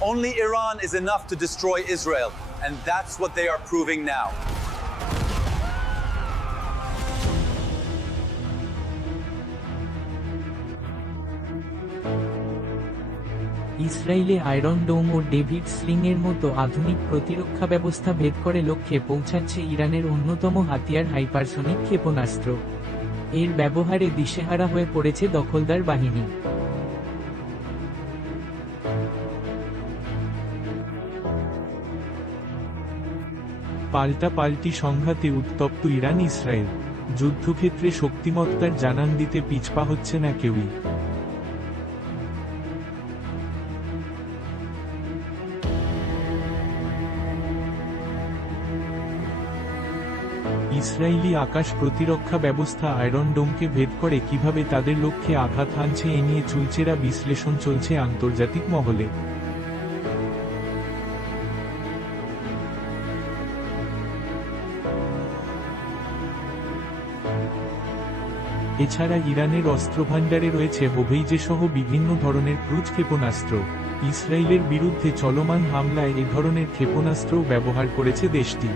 Only Iran is enough to destroy Israel, and that's what they are proving now. ইসরায়েলে আয়রন ডোম ও ডেভিড স্লিং-এর মতো আধুনিক প্রতিরক্ষা ব্যবস্থা ভেদ করে লক্ষ্যে পৌঁছাচ্ছে ইরানের অন্যতম হাতিয়ার হাইপারসনিক ক্ষেপণাস্ত্র। এর ব্যবহারে দিশেহারা হয়ে পড়েছে দখলদার বাহিনী। পাল্টাপাল্টি সংঘাতে উত্তপ্ত ইরান ইসরায়েল। যুদ্ধক্ষেত্রে শক্তিমত্তার জানান দিতে পিছপা হচ্ছে না কেউই। ইসরায়েলি আকাশ প্রতিরক্ষা ব্যবস্থা আয়রন ডোমকে ভেদ করে কিভাবে তাদের লক্ষ্যে আঘাত হানছে এ নিয়ে চুলচেরা বিশ্লেষণ চলছে আন্তর্জাতিক মহলে। এছাড়া ইরানের অস্ত্রভাণ্ডারে রয়েছে হোভেইজে সহ বিভিন্ন ধরনের ক্রুজ ক্ষেপণাস্ত্র। ইসরায়েলের বিরুদ্ধে চলমান হামলায় এ ধরনের ক্ষেপণাস্ত্রও ব্যবহার করেছে দেশটি।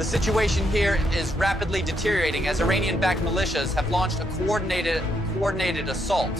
The situation here is rapidly deteriorating as Iranian-backed militias have launched a coordinated assault